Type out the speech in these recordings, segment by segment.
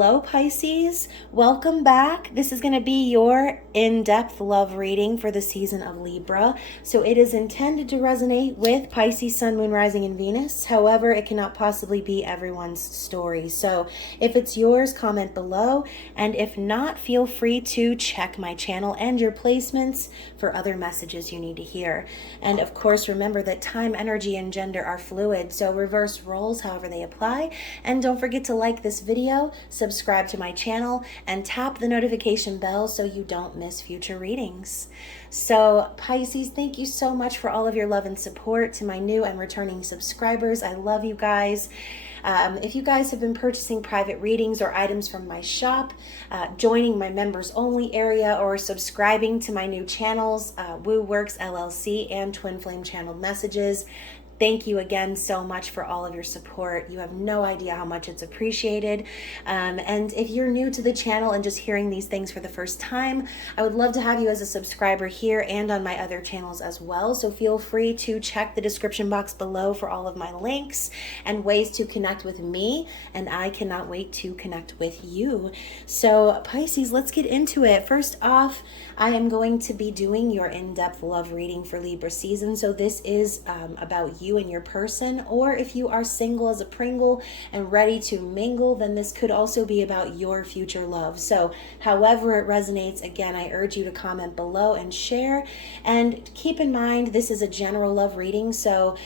Hello, Pisces. Welcome back. This is going to be your in-depth love reading for the season of Libra. So it is intended to resonate with Pisces, Sun, Moon, Rising, and Venus. However, it cannot possibly be everyone's story. So if it's yours, comment below. And if not, feel free to check my channel and your placements for other messages you need to hear. And of course, remember that time, energy, and gender are fluid. So reverse roles however they apply. And don't forget to like this video, subscribe to my channel, and tap the notification bell so you don't miss future readings. So Pisces, thank you so much for all of your love and support. To my new and returning subscribers, I love you guys. If you guys have been purchasing private readings or items from my shop, joining my members only area, or subscribing to my new channels, Woo Works LLC and Twin Flame Channeled Messages, thank you again so much for all of your support. You have no idea how much it's appreciated. And if you're new to the channel and just hearing these things for the first time, I would love to have you as a subscriber here and on my other channels as well. So feel free to check the description box below for all of my links and ways to connect with me. And I cannot wait to connect with you. So Pisces, let's get into it. First off, I am going to be doing your in-depth love reading for Libra season. So this is about you and your person, or if you are single as a Pringle and ready to mingle, then this could also be about your future love. So however it resonates, again, I urge you to comment below and share. And keep in mind, this is a general love reading, so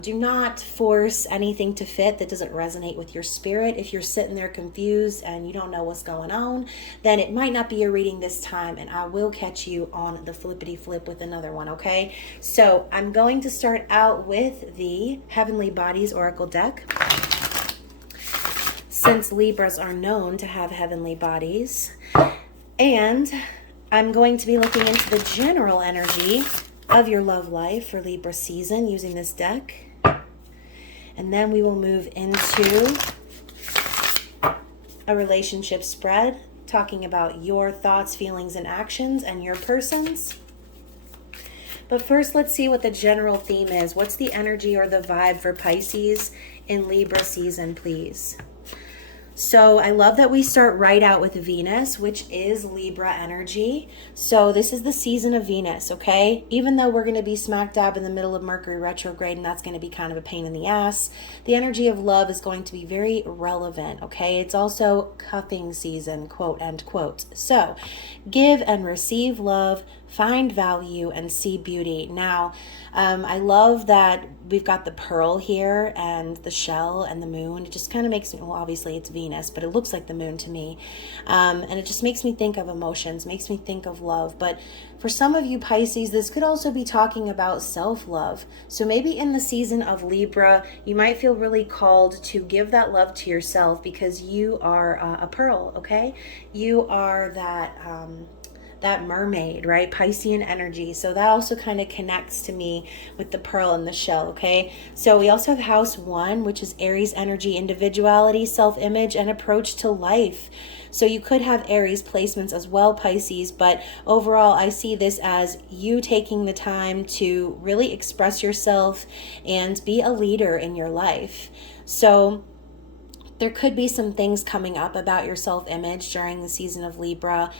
do not force anything to fit that doesn't resonate with your spirit. If you're sitting there confused and you don't know what's going on, then it might not be your reading this time, and I will catch you on the flippity flip with another one, okay? So I'm going to start out with the Heavenly Bodies Oracle deck. Since Libras are known to have heavenly bodies, and I'm going to be looking into the general energy of your love life for Libra season using this deck. And then we will move into a relationship spread, talking about your thoughts, feelings, and actions and your person's. But first, let's see what the general theme is. What's the energy or the vibe for Pisces in Libra season, please? So I love that we start right out with Venus, which is Libra energy. So this is the season of Venus, okay? Even though we're going to be smack dab in the middle of Mercury retrograde, and that's going to be kind of a pain in the ass, the energy of love is going to be very relevant, okay? It's also cuffing season, quote, end quote. So give and receive love, find value, and see beauty. Now, I love that we've got the pearl here and the shell and the moon. It just kind of makes me, well, obviously it's Venus, but it looks like the moon to me. And it just makes me think of emotions, makes me think of love. But for some of you Pisces, this could also be talking about self-love. So maybe in the season of Libra, you might feel really called to give that love to yourself because you are a pearl, okay? You are that mermaid, right? Piscean energy. So that also kind of connects to me with the pearl and the shell, okay? So we also have house 1, which is Aries energy, individuality, self-image, and approach to life. So you could have Aries placements as well, Pisces, but overall I see this as you taking the time to really express yourself and be a leader in your life. So there could be some things coming up about your self-image during the season of Libra.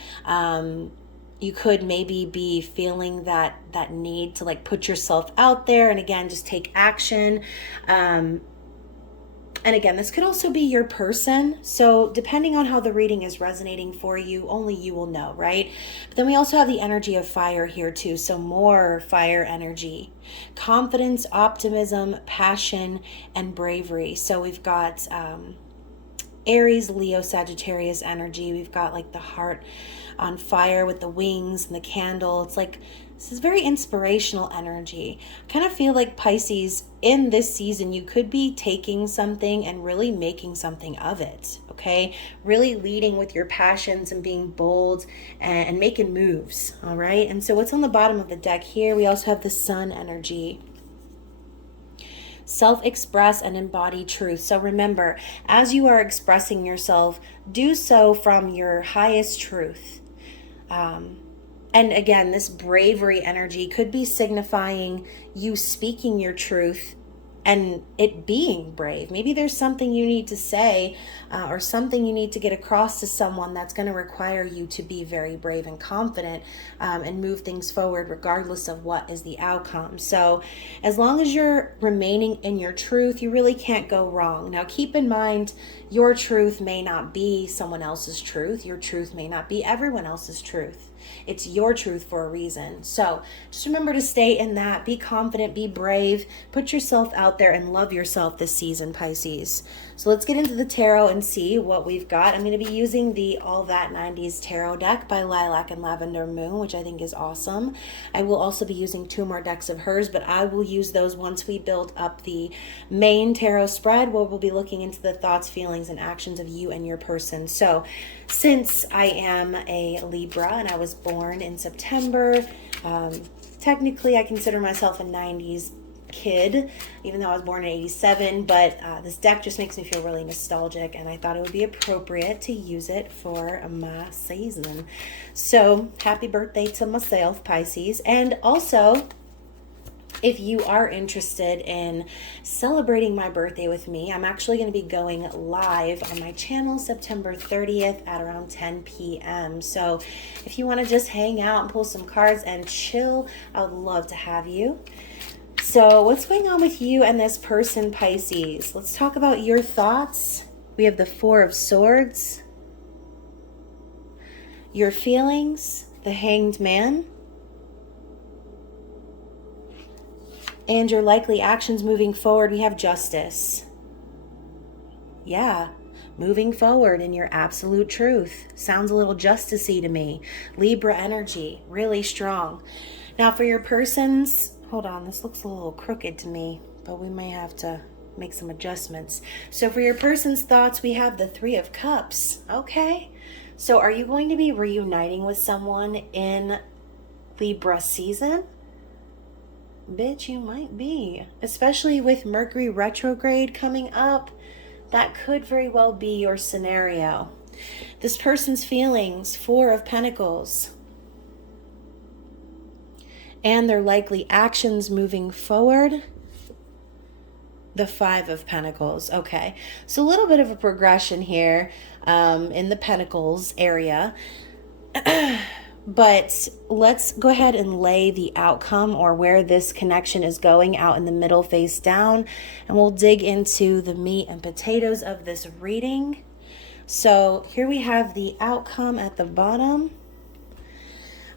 You could maybe be feeling that need to like put yourself out there and again, just take action. And again, this could also be your person. So depending on how the reading is resonating for you, only you will know, right? But then we also have the energy of fire here too. So more fire energy, confidence, optimism, passion, and bravery. So we've got Aries, Leo, Sagittarius energy. We've got like the heart on fire with the wings and the candle. It's like, this is very inspirational energy. I kind of feel like Pisces, in this season, you could be taking something and really making something of it, okay? Really leading with your passions and being bold and making moves, all right? And so what's on the bottom of the deck here, we also have the sun energy. Self-express and embody truth. So remember, as you are expressing yourself, do so from your highest truth. And again, this bravery energy could be signifying you speaking your truth and it being brave. Maybe there's something you need to say or something you need to get across to someone that's going to require you to be very brave and confident and move things forward regardless of what is the outcome. So as long as you're remaining in your truth, you really can't go wrong. Now keep in mind, your truth may not be someone else's truth. Your truth may not be everyone else's truth. It's your truth for a reason. So just remember to stay in that. Be confident, be brave, put yourself out there and love yourself this season, Pisces. So let's get into the tarot and see what we've got. I'm going to be using the All That 90s Tarot deck by Lilac and Lavender Moon, which I think is awesome. I will also be using 2 more decks of hers, but I will use those once we build up the main tarot spread, where we'll be looking into the thoughts, feelings, and actions of you and your person. So since I am a Libra and I was born in September, technically I consider myself a 90s kid, even though I was born in 87, but this deck just makes me feel really nostalgic, and I thought it would be appropriate to use it for my season. So happy birthday to myself, Pisces. And also, if you are interested in celebrating my birthday with me, I'm actually going to be going live on my channel September 30th at around 10 p.m. So if you want to just hang out and pull some cards and chill, I would love to have you. So what's going on with you and this person, Pisces? Let's talk about your thoughts. We have the 4 of Swords, your feelings, the Hanged Man, and your likely actions moving forward. We have Justice. Yeah, moving forward in your absolute truth. Sounds a little justicey to me. Libra energy, really strong. Now for your persons, hold on, this looks a little crooked to me, but we may have to make some adjustments. So for your person's thoughts, we have the 3 of Cups. Okay, so are you going to be reuniting with someone in Libra season? Bitch, you might be, especially with Mercury retrograde coming up. That could very well be your scenario. This person's feelings, 4 of Pentacles, and their likely actions moving forward, the 5 of Pentacles. Okay, so a little bit of a progression here in the Pentacles area. But let's go ahead and lay the outcome, or where this connection is going, out in the middle, face down, and we'll dig into the meat and potatoes of this reading. So here we have the outcome at the bottom.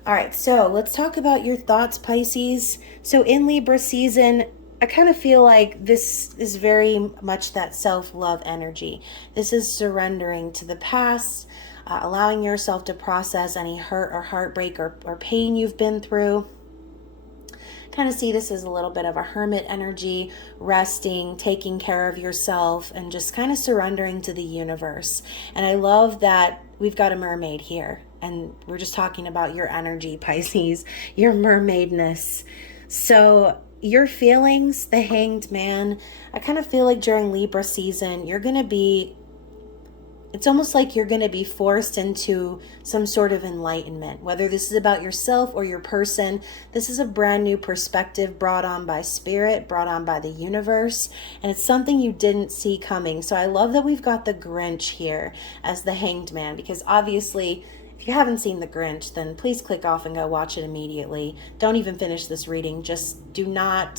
All right, so let's talk about your thoughts, Pisces. So in Libra season, I kind of feel like this is very much that self-love energy. This is surrendering to the past, allowing yourself to process any hurt or heartbreak or pain you've been through. Kind of see this as a little bit of a hermit energy, resting, taking care of yourself, and just kind of surrendering to the universe. And I love that we've got a mermaid here, and we're just talking about your energy, Pisces, your mermaidness. So your feelings, the Hanged Man, I kind of feel like during Libra season, it's almost like you're going to be forced into some sort of enlightenment, whether this is about yourself or your person. This is a brand new perspective brought on by spirit, brought on by the universe, and it's something you didn't see coming. So I love that we've got the Grinch here as the Hanged Man, because obviously, if you haven't seen the Grinch, then please click off and go watch it immediately. Don't even finish this reading. Just do not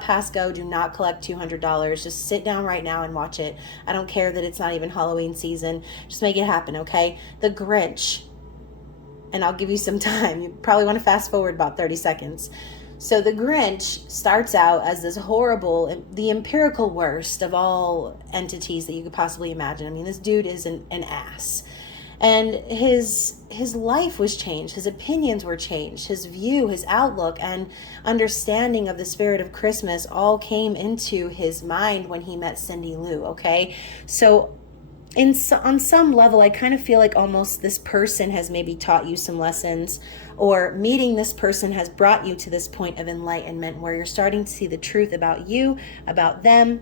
pass go. Do not collect $200. Just sit down right now and watch it. I don't care that it's not even Halloween season. Just make it happen, okay? The Grinch. And I'll give you some time. You probably want to fast forward about 30 seconds. So the Grinch starts out as this horrible, the empirical worst of all entities that you could possibly imagine. I mean, this dude is an ass. And his life was changed. His opinions were changed. His view, his outlook, and understanding of the spirit of Christmas all came into his mind when he met Cindy Lou, okay? So on some level, I kind of feel like almost this person has maybe taught you some lessons, or meeting this person has brought you to this point of enlightenment where you're starting to see the truth about you, about them,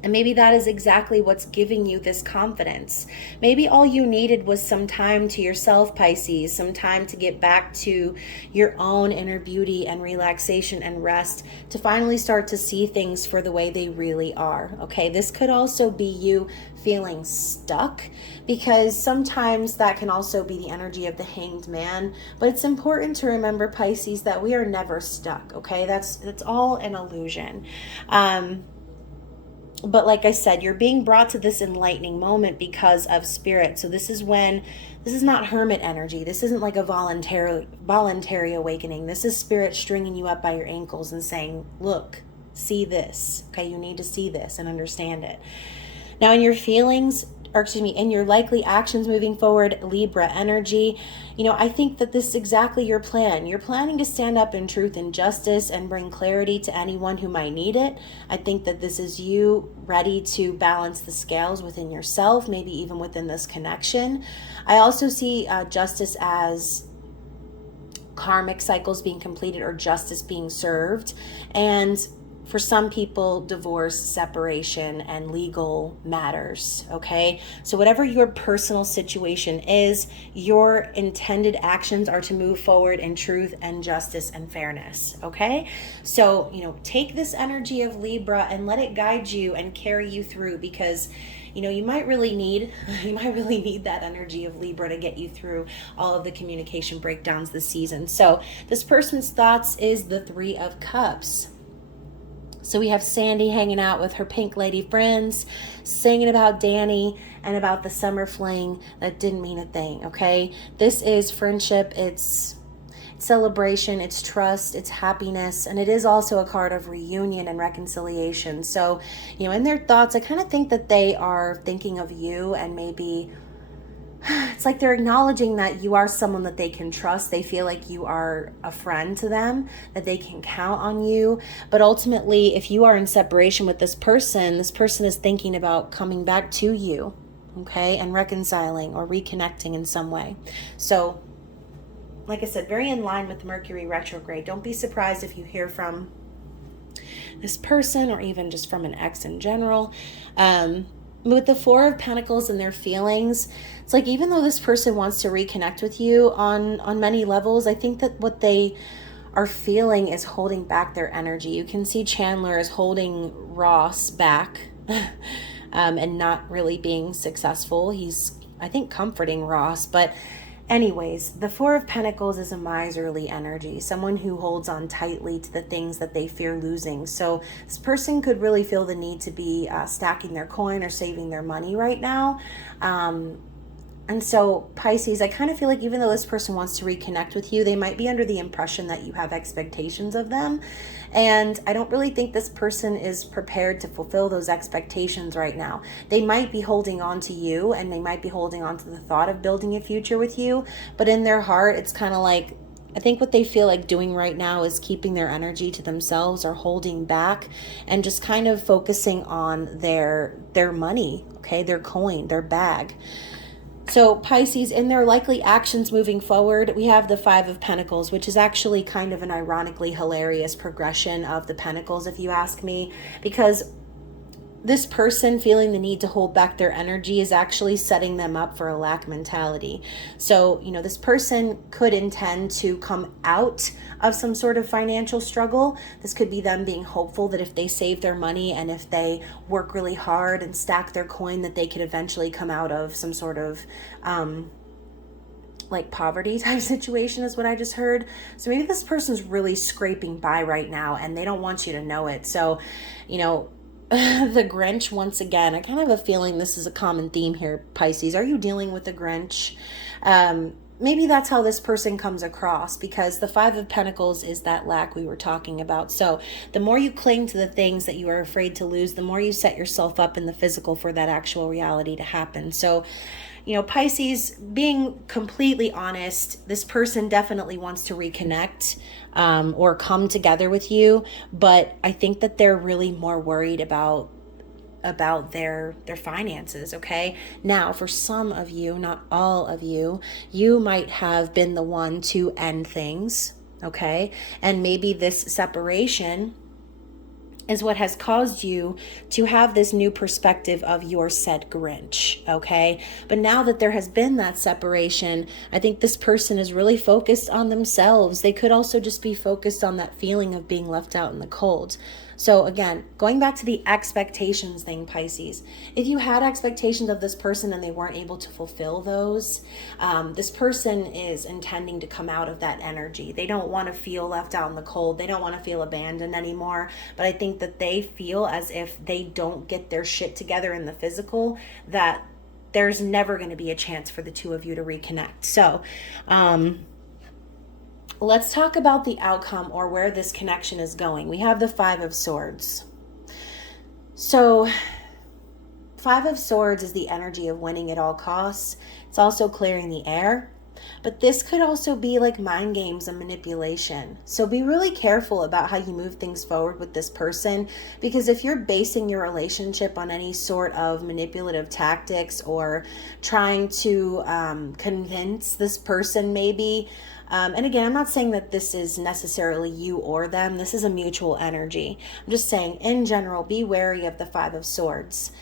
And maybe that is exactly what's giving you this confidence. Maybe all you needed was some time to yourself, Pisces, some time to get back to your own inner beauty and relaxation and rest to finally start to see things for the way they really are. Okay, this could also be you feeling stuck, because sometimes that can also be the energy of the Hanged Man. But it's important to remember, Pisces, that we are never stuck. Okay, that's all an illusion. But like I said, you're being brought to this enlightening moment because of spirit. So this is not hermit energy. This isn't like a voluntary awakening. This is spirit stringing you up by your ankles and saying, look, see this. Okay, you need to see this and understand it. Now, in your feelings, in your likely actions moving forward, Libra energy, I think that this is exactly your plan. You're planning to stand up in truth and justice and bring clarity to anyone who might need it. I think that this is you ready to balance the scales within yourself, maybe even within this connection. I also see justice as karmic cycles being completed or justice being served. And for some people, divorce, separation, and legal matters, okay? So whatever your personal situation is, your intended actions are to move forward in truth and justice and fairness, okay? So, take this energy of Libra and let it guide you and carry you through, because you might really need that energy of Libra to get you through all of the communication breakdowns this season. So this person's thoughts is the Three of Cups. So we have Sandy hanging out with her pink lady friends, singing about Danny and about the summer fling that didn't mean a thing, okay? This is friendship, it's celebration, it's trust, it's happiness, and it is also a card of reunion and reconciliation. So, in their thoughts, I kind of think that they are thinking of you, and maybe it's like they're acknowledging that you are someone that they can trust. They feel like you are a friend to them, that they can count on you. But ultimately, if you are in separation with this person is thinking about coming back to you, okay, and reconciling or reconnecting in some way. So, like I said, very in line with Mercury retrograde. Don't be surprised if you hear from this person or even just from an ex in general. With the Four of Pentacles and their feelings, it's like even though this person wants to reconnect with you on many levels, I think that what they are feeling is holding back their energy. You can see Chandler is holding Ross back and not really being successful. He's, I think, comforting Ross. But anyways, the Four of Pentacles is a miserly energy, someone who holds on tightly to the things that they fear losing. So this person could really feel the need to be stacking their coin or saving their money right now. And so Pisces, I kind of feel like even though this person wants to reconnect with you, they might be under the impression that you have expectations of them. And I don't really think this person is prepared to fulfill those expectations right now. They might be holding on to you, and they might be holding on to the thought of building a future with you. But in their heart, it's kind of like, I think what they feel like doing right now is keeping their energy to themselves or holding back and just kind of focusing on their money, okay, their coin, their bag. So Pisces, in their likely actions moving forward, we have the Five of Pentacles, which is actually kind of an ironically hilarious progression of the Pentacles, if you ask me, because this person feeling the need to hold back their energy is actually setting them up for a lack mentality. So, this person could intend to come out of some sort of financial struggle. This could be them being hopeful that if they save their money and if they work really hard and stack their coin, that they could eventually come out of some sort of like poverty type situation is what I just heard. So maybe this person's really scraping by right now and they don't want you to know it. So, the Grinch, once again, I kind of have a feeling this is a common theme here, Pisces. Are you dealing with the Grinch? Maybe that's how this person comes across, because the Five of Pentacles is that lack we were talking about. So the more you cling to the things that you are afraid to lose, the more you set yourself up in the physical for that actual reality to happen. So, Pisces, being completely honest, this person definitely wants to reconnect or come together with you, but I think that they're really more worried about their finances, okay? Now, for some of you, not all of you, you might have been the one to end things, okay? And maybe this separation is what has caused you to have this new perspective of your said Grinch, okay? But now that there has been that separation, I think this person is really focused on themselves. They could also just be focused on that feeling of being left out in the cold. So again, going back to the expectations thing, Pisces, if you had expectations of this person and they weren't able to fulfill those, this person is intending to come out of that energy. They don't want to feel left out in the cold. They don't want to feel abandoned anymore. But I think that they feel as if they don't get their shit together in the physical, that there's never going to be a chance for the two of you to reconnect. So, let's talk about the outcome or where this connection is going. We have the Five of Swords. So, Five of Swords is the energy of winning at all costs. It's also clearing the air. But this could also be like mind games and manipulation. So be really careful about how you move things forward with this person, because if you're basing your relationship on any sort of manipulative tactics or trying to convince this person maybe, and again, I'm not saying that this is necessarily you or them. This is a mutual energy. I'm just saying in general, be wary of the Five of Swords.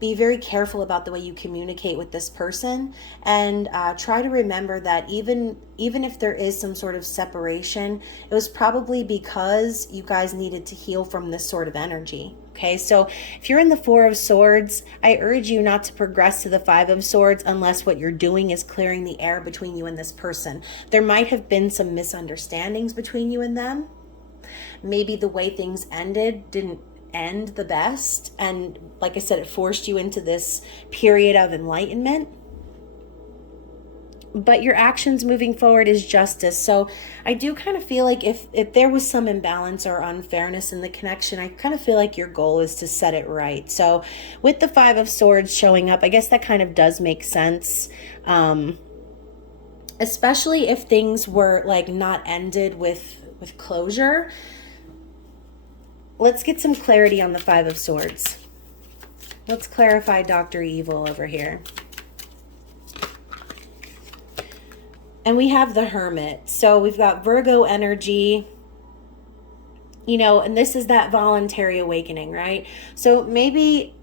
Be very careful about the way you communicate with this person, and try to remember that even if there is some sort of separation, it was probably because you guys needed to heal from this sort of energy. Okay, so if you're in the Four of Swords, I urge you not to progress to the Five of Swords unless what you're doing is clearing the air between you and this person. There might have been some misunderstandings between you and them. Maybe the way things ended didn't end the best, and like I said, it forced you into this period of enlightenment. But your actions moving forward is justice. So I do kind of feel like if there was some imbalance or unfairness in the connection, I kind of feel like your goal is to set it right. So with the Five of Swords showing up, I guess that kind of does make sense. Especially if things were like not ended with closure. Let's get some clarity on the Five of Swords. Let's clarify Dr. Evil over here. And we have the Hermit. So we've got Virgo energy, and this is that voluntary awakening, right? So maybe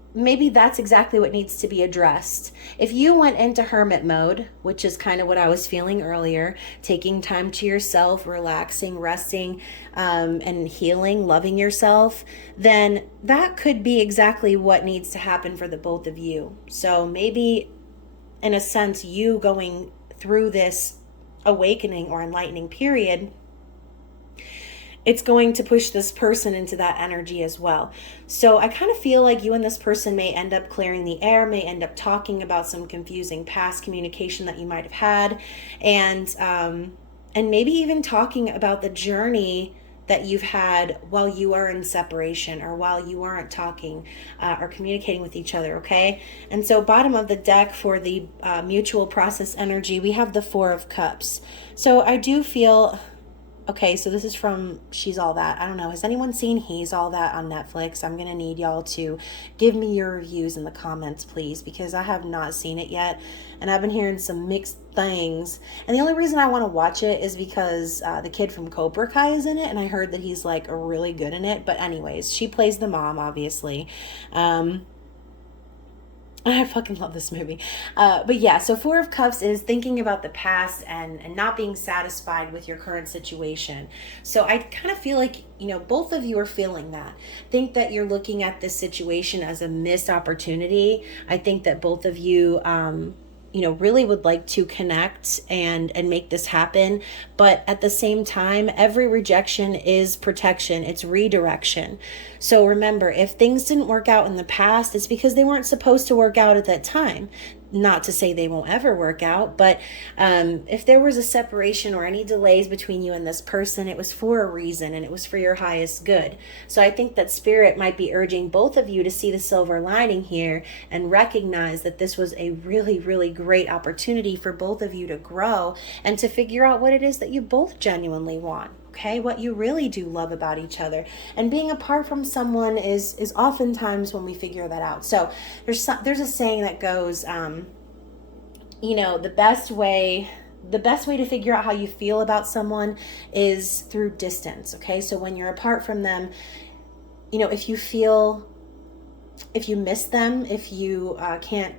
that's exactly what needs to be addressed. If you went into hermit mode, which is kind of what I was feeling earlier, taking time to yourself, relaxing, resting, and healing, loving yourself, then that could be exactly what needs to happen for the both of you. So maybe, in a sense, you going through this awakening or enlightening period, it's going to push this person into that energy as well. So I kind of feel like you and this person may end up clearing the air, may end up talking about some confusing past communication that you might have had, and maybe even talking about the journey that you've had while you are in separation or while you aren't talking or communicating with each other, okay? And so bottom of the deck for the mutual process energy, we have the Four of Cups. So I do feel... Okay, so this is from She's All That. I don't know. Has anyone seen He's All That on Netflix? I'm going to need y'all to give me your reviews in the comments, please, because I have not seen it yet. And I've been hearing some mixed things. And the only reason I want to watch it is because the kid from Cobra Kai is in it. And I heard that he's like really good in it. But anyways, she plays the mom, obviously. I fucking love this movie. But yeah, so Four of Cups is thinking about the past and not being satisfied with your current situation. So I kind of feel like, both of you are feeling that. Think that you're looking at this situation as a missed opportunity. I think that both of you, really would like to connect and make this happen. But at the same time, every rejection is protection. It's redirection. So remember, if things didn't work out in the past, it's because they weren't supposed to work out at that time. Not to say they won't ever work out, but if there was a separation or any delays between you and this person, it was for a reason and it was for your highest good. So I think that Spirit might be urging both of you to see the silver lining here and recognize that this was a really, really great opportunity for both of you to grow and to figure out what it is that you both genuinely want. Okay, what you really do love about each other. And being apart from someone is oftentimes when we figure that out. So there's a saying that goes, the best way to figure out how you feel about someone is through distance. Okay, so when you're apart from them, if you miss them, if you can't,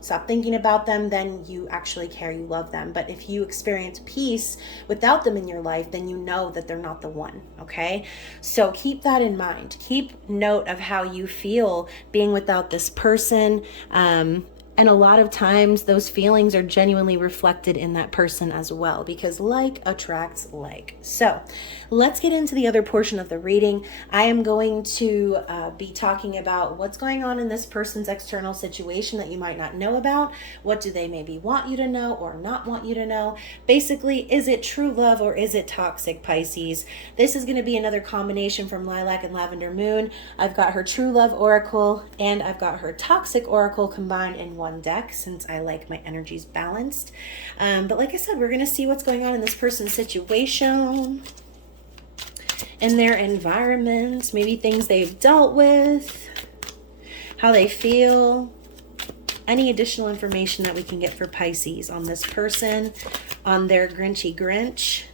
stop thinking about them, then you actually care, you love them. But if you experience peace without them in your life, then you know that they're not the one, okay? So keep that in mind. Keep note of how you feel being without this person. And a lot of times those feelings are genuinely reflected in that person as well, because like attracts like. So let's get into the other portion of the reading. I am going to be talking about what's going on in this person's external situation that you might not know about. What do they maybe want you to know or not want you to know? Basically, is it true love or is it toxic, Pisces? This is going to be another combination from Lilac and Lavender Moon. I've got her true love oracle and I've got her toxic oracle combined in one deck, since I like my energies balanced. But like I said, we're going to see what's going on in this person's situation, in their environment, maybe things they've dealt with, how they feel, any additional information that we can get for Pisces on this person, on their Grinchy Grinch.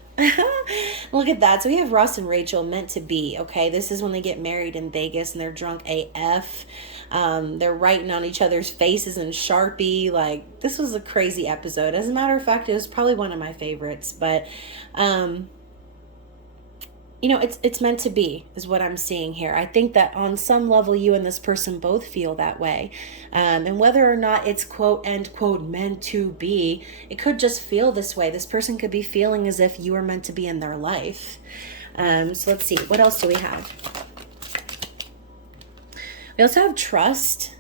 Look at that. So we have Ross and Rachel, meant to be. Okay, this is when they get married in Vegas and they're drunk AF. They're writing on each other's faces in Sharpie. Like, this was a crazy episode. As a matter of fact, it was probably one of my favorites. But it's meant to be, is what I'm seeing here. I think that on some level, you and this person both feel that way. And whether or not it's quote, end quote, meant to be, it could just feel this way. This person could be feeling as if you were meant to be in their life. So let's see. What else do we have? We also have trust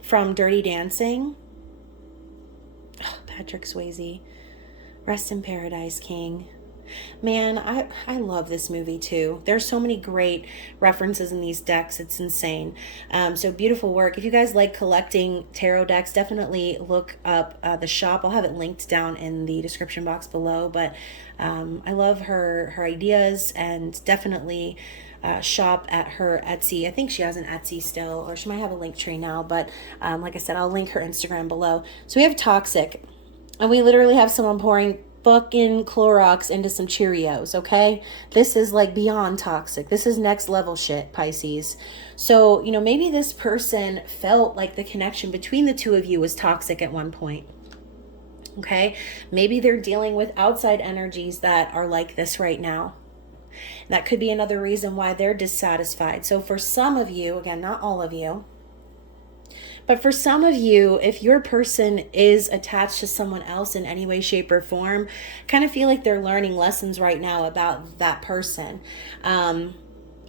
from Dirty Dancing. Oh, Patrick Swayze. Rest in paradise, King. Man, I love this movie too. There's so many great references in these decks. It's insane. So beautiful work. If you guys like collecting tarot decks, definitely look up the shop. I'll have it linked down in the description box below. But I love her ideas, and definitely shop at her Etsy. I think she has an Etsy still, or she might have a link tree now. But like I said, I'll link her Instagram below. So we have toxic, and we literally have someone pouring fucking Clorox into some Cheerios, okay? This is like beyond toxic. This is next level shit, Pisces. So, maybe this person felt like the connection between the two of you was toxic at one point. Okay? Maybe they're dealing with outside energies that are like this right now. That could be another reason why they're dissatisfied. So for some of you, again, not all of you, but for some of you, if your person is attached to someone else in any way, shape, or form, kind of feel like they're learning lessons right now about that person. And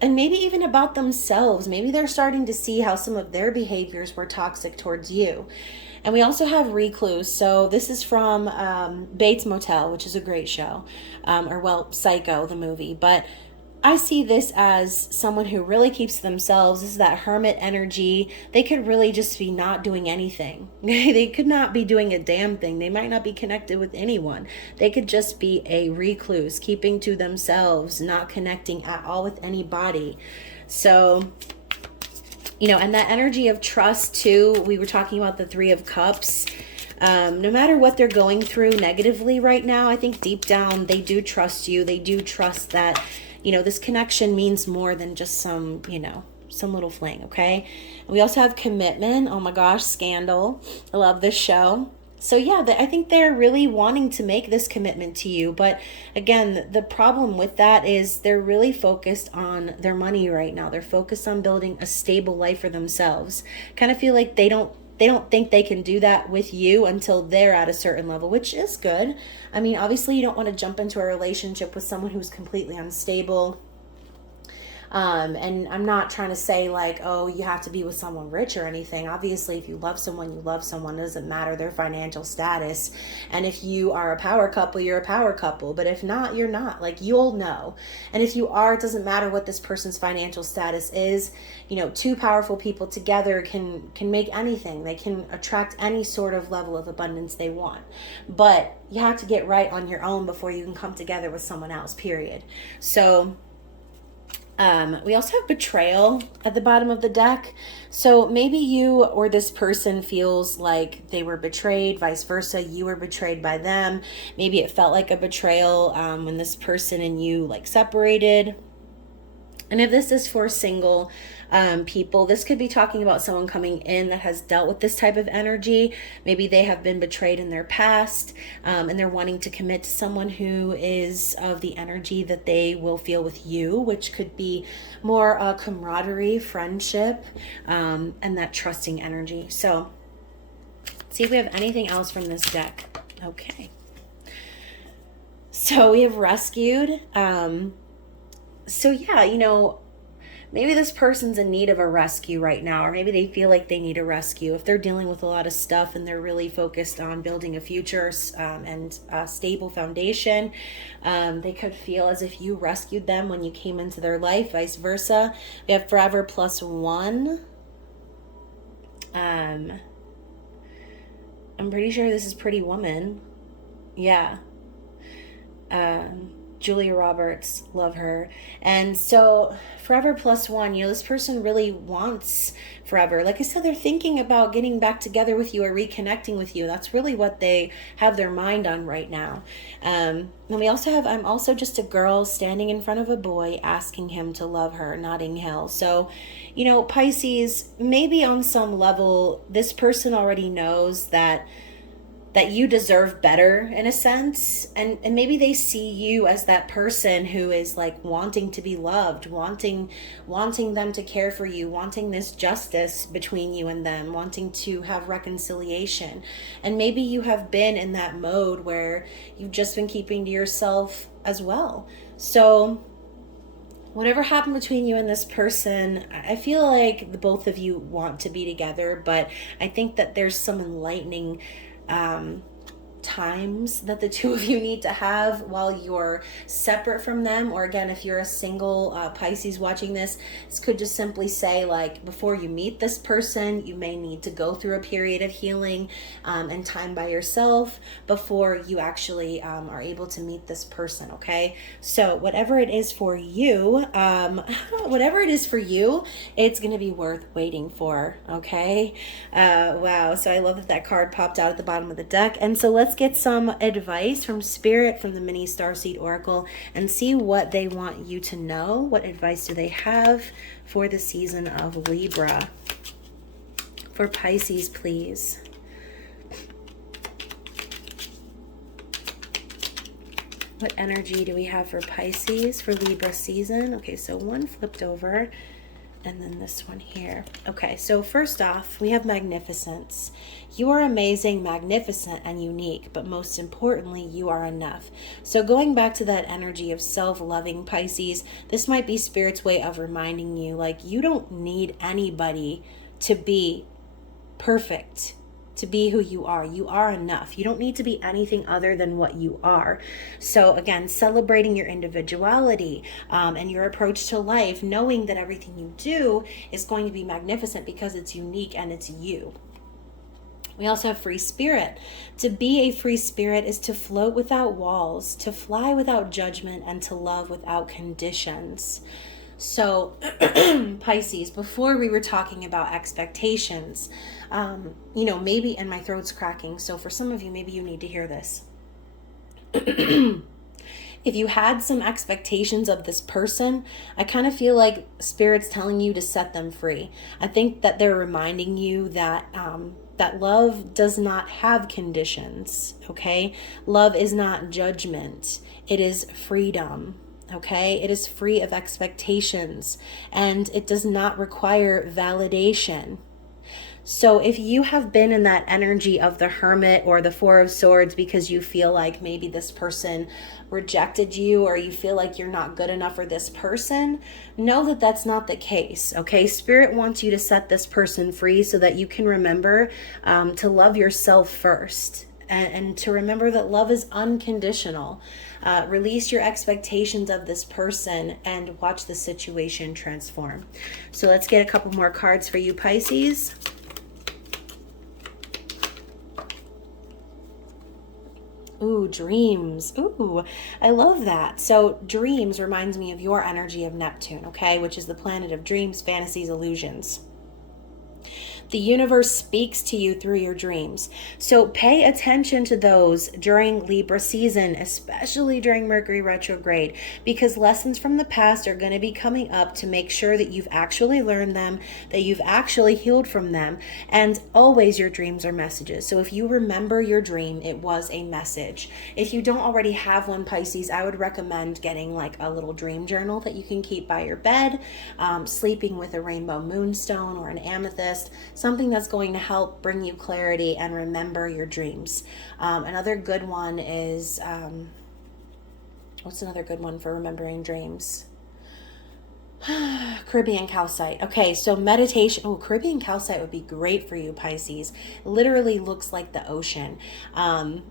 maybe even about themselves. Maybe they're starting to see how some of their behaviors were toxic towards you. And we also have Recluse. So this is from Bates Motel, which is a great show. Psycho, the movie. But I see this as someone who really keeps to themselves. This is that hermit energy. They could really just be not doing anything. They could not be doing a damn thing. They might not be connected with anyone. They could just be a recluse, keeping to themselves, not connecting at all with anybody. So, and that energy of trust too. We were talking about the Three of Cups. No matter what they're going through negatively right now, I think deep down they do trust you. They do trust that this connection means more than just some little fling, okay? We also have Commitment. Oh my gosh, Scandal. I love this show. So yeah, I think they're really wanting to make this commitment to you. But again, the problem with that is they're really focused on their money right now. They're focused on building a stable life for themselves. Kind of feel like they don't think they can do that with you until they're at a certain level, which is good. I mean, obviously you don't want to jump into a relationship with someone who's completely unstable. And I'm not trying to say like, oh, you have to be with someone rich or anything. Obviously, if you love someone, you love someone. It doesn't matter their financial status. And if you are a power couple, you're a power couple. But if not, you're not. Like, you'll know. And if you are, it doesn't matter what this person's financial status is. Two powerful people together can make anything. They can attract any sort of level of abundance they want. But you have to get right on your own before you can come together with someone else, period. So we also have Betrayal at the bottom of the deck. So maybe you or this person feels like they were betrayed, vice versa. You were betrayed by them. Maybe it felt like a betrayal when this person and you like separated. And if this is for single people, this could be talking about someone coming in that has dealt with this type of energy. Maybe they have been betrayed in their past, and they're wanting to commit to someone who is of the energy that they will feel with you, which could be more camaraderie, friendship, and that trusting energy. So let's see if we have anything else from this deck. Okay. So we have rescued. So yeah, you know, maybe this person's in need of a rescue right now, or maybe they feel like they need a rescue. If they're dealing with a lot of stuff and they're really focused on building a future and a stable foundation, they could feel as if you rescued them when you came into their life, vice versa. We have forever +1. I'm pretty sure this is Pretty Woman. Yeah. Julia Roberts, love her. And so forever +1, you know, this person really wants forever. Like I said, they're thinking about getting back together with you or reconnecting with you. That's really what they have their mind on right now. And we also have, I'm also just a girl standing in front of a boy asking him to love her, Notting Hill. So, you know, Pisces, maybe on some level, this person already knows that you deserve better in a sense, and maybe they see you as that person who is like wanting to be loved, wanting them to care for you, wanting this justice between you and them, wanting to have reconciliation. And maybe you have been in that mode where you've just been keeping to yourself as well. So whatever happened between you and this person, I feel like the both of you want to be together, but I think that there's some enlightening times that the two of you need to have while you're separate from them. Or again, if you're a single Pisces watching this could just simply say, like, before you meet this person, you may need to go through a period of healing and time by yourself before you actually are able to meet this person. Okay, so whatever it is for you, it's gonna be worth waiting for. Okay. Wow, so I love that card popped out at the bottom of the deck. And so let's get some advice from Spirit, from the mini Starseed Oracle, and see what they want you to know. What advice do they have for the season of Libra? For Pisces, please. What energy do we have for Pisces for Libra season? Okay, so one flipped over, and then this one here. Okay, so first off, we have Magnificence. You are amazing, magnificent, and unique, but most importantly, you are enough. So going back to that energy of self-loving Pisces, this might be Spirit's way of reminding you, like, you don't need anybody to be perfect, to be who you are. You are enough. You don't need to be anything other than what you are. So again, celebrating your individuality and your approach to life, knowing that everything you do is going to be magnificent because it's unique and it's you. We also have free spirit. To be a free spirit is to float without walls, to fly without judgment, and to love without conditions. So Pisces, before we were talking about expectations, maybe, and my throat's cracking, so for some of you, maybe you need to hear this. If you had some expectations of this person, I kind of feel like Spirit's telling you to set them free. I think that they're reminding you that that love does not have conditions, okay? Love is not judgment. It is freedom. Okay, it is free of expectations, and it does not require validation. So if you have been in that energy of the Hermit or the Four of Swords because you feel like maybe this person rejected you, or you feel like you're not good enough for this person, know that that's not the case. Okay, Spirit wants you to set this person free so that you can remember to love yourself first, and to remember that love is unconditional. Release your expectations of this person and watch the situation transform. So let's get a couple more cards for you, Pisces. Ooh, dreams. Ooh, I love that. So dreams reminds me of your energy of Neptune, okay, which is the planet of dreams, fantasies, illusions. The universe speaks to you through your dreams. So pay attention to those during Libra season, especially during Mercury retrograde, because lessons from the past are going to be coming up to make sure that you've actually learned them, that you've actually healed from them. And always your dreams are messages. So if you remember your dream, it was a message. If you don't already have one, Pisces, I would recommend getting like a little dream journal that you can keep by your bed, sleeping with a rainbow moonstone or an amethyst, something that's going to help bring you clarity and remember your dreams. Another good one is, what's another good one for remembering dreams? Caribbean calcite. Okay, so meditation. Oh, Caribbean calcite would be great for you, Pisces. Literally looks like the ocean.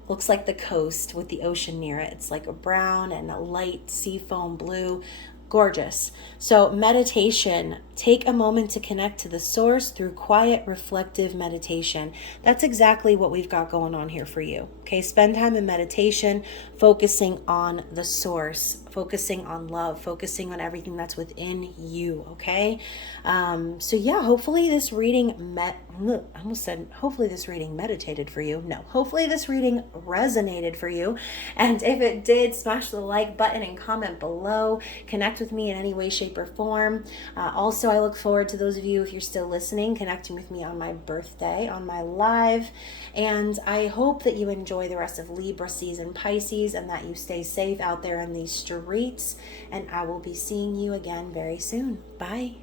Looks like the coast with the ocean near it. It's like a brown and a light seafoam blue. Gorgeous. So meditation, take a moment to connect to the source through quiet, reflective meditation. That's exactly what we've got going on here for you. Okay, spend time in meditation, focusing on the source, focusing on love, focusing on everything that's within you. Okay, so yeah, hopefully this reading hopefully this reading meditated for you. No, hopefully this reading resonated for you. And if it did, smash the like button and comment below. Connect with me in any way, shape, or form. Also, I look forward to those of you, if you're still listening, connecting with me on my birthday, on my live. And I hope that you enjoy the rest of Libra season, Pisces, and that you stay safe out there in these streets. And I will be seeing you again very soon. Bye.